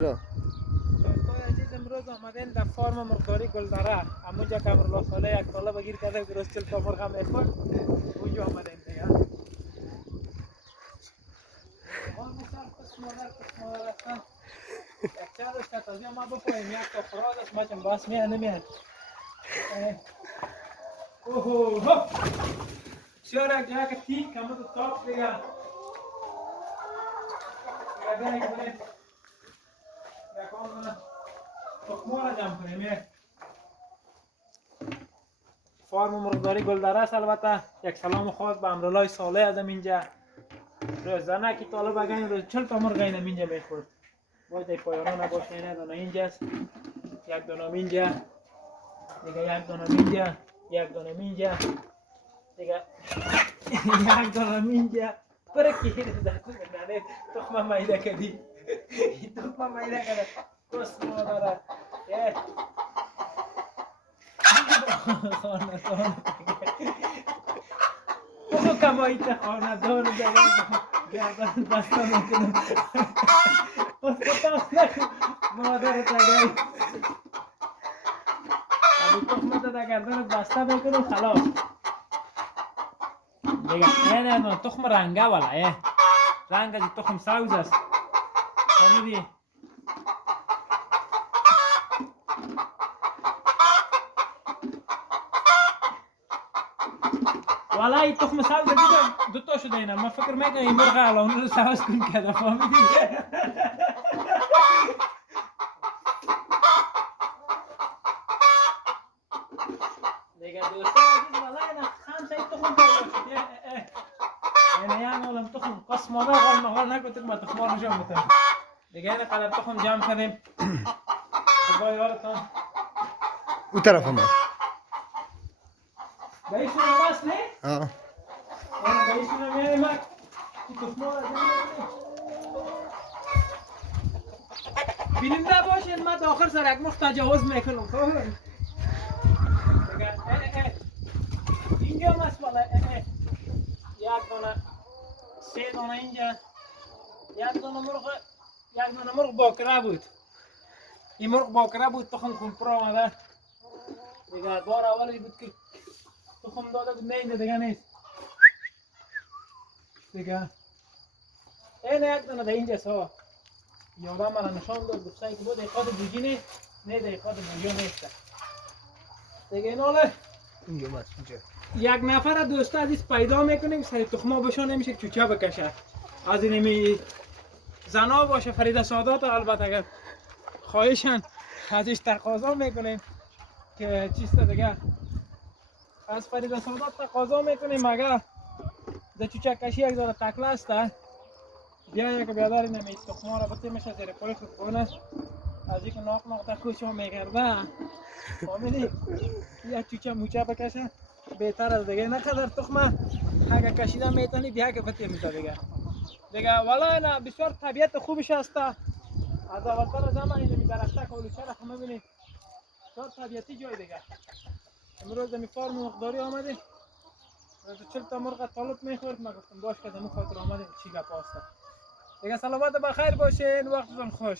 دوستای عزیز، امروز آمدین در فارم مرغداری گلدره. همونجا که امروز ساله یک طالب گیر کرده که روز 40 تا مرغ هم میخورد، اونجا آمدین دیگه. حال میشم قسم مادر هستن. یک چند روز که تازه ما بپاییم یک تا فراز است، ما چون باس میه نمیه. اوهو هو شور یک جا که تیک همه تو تاپ دیگه. دیگه دیگه کنیم یکان کنم تخمه را جمع کنیم. فارم مرغداری گلدره است. البته یک سلام خاص به امرالله صالح از اینجا. روزانه که طالب اگه روز 40 تا مرغ اینجا میخورد. باید پایانه نباشه، اینه دانه اینجاست، یک دانه اینجا، دیگه یک دانه اینجا، یک دانه اینجا، دیگه یک دانه اینجا. برای کی رزاکو بنده تخمه میده کدی، تخمه میده کده کس مادره. خاندان بخو کماییت خاندان گردن بسته میکنم. خطاست نکن مادرت اگه ابی تخمت در گردنت بسته میکنم خلاص دیگه. اینه تخم رنگه ولی رنگ از تخم سبز است، فهمیدی؟ والا این تخم سبز دیگه دوتا شده اینه. من فکر میکنم این مرغ الان رو سبز کن کده، فهمیدی؟ دیگه دوستا عزیز والا اینه خمسه این تخم پیدا شد. اینه یک عالم تخم قسم مادر غال نغال نکتید ما تخمار نشان بتم دیگه. اینه قدر تخم جمع کردیم. خدا یارتان او طرف هم هست. به این سونه بست نه؟ آه اینه به این سونه میاریم این تخمار را بیننده باشین. من تا آخر سر یک مخ تجاوز میکنم خب اینجا مست بالا یک دانه سه دانه اینجا، یک دانه مرغ باکره بود. این مرغ باکره بود، تخم خونپر آمده دیگه. بار اولی بود که تخم داده بود، نه دیگه نیست دیگه. این یک دانه در اینجاست ها. یادم من نشان داد گفتن که بود ایقاد بوجی نه ایقاد بوجی نیست دیگه. این حاله اینجا بس اینجا یک نفر دوست عزیز پیدا میکنیم سری تخمه بشان نمیشه چوچه بکشه. از اینمی زنا باشه فریده سادات، البته اگر خواهشن ازش تقاضا میکنیم که چیست دیگه، از فریده سادات تقاضا میکنیم اگر در چوچه کشی یک ذره تکله است بیا یک بیادر اینمی تخمه را بطی میشه زیر پولی خود کنه از اینکه ناق تا کوچه میگرده فهمیدی؟ یک چوچه موچه بکشه بهتر از دیگه. نقدر تخمه اگه کشیده میتونی بیا که بطی میشه دیگه. والا اینا بسیار طبیعت خوبش است. از اولتر زمان اینمی درخته کلوچه را هم ببینید بسیار طبیعتی جای دیگه. امروز می فارم مرغداری آمده، روز 40 تا مرغ طالب میخورد. من گفتم باش که دمو خاطر آمده چی گپ است دیگه. سلامت بخیر باشین، وقتتون خوش.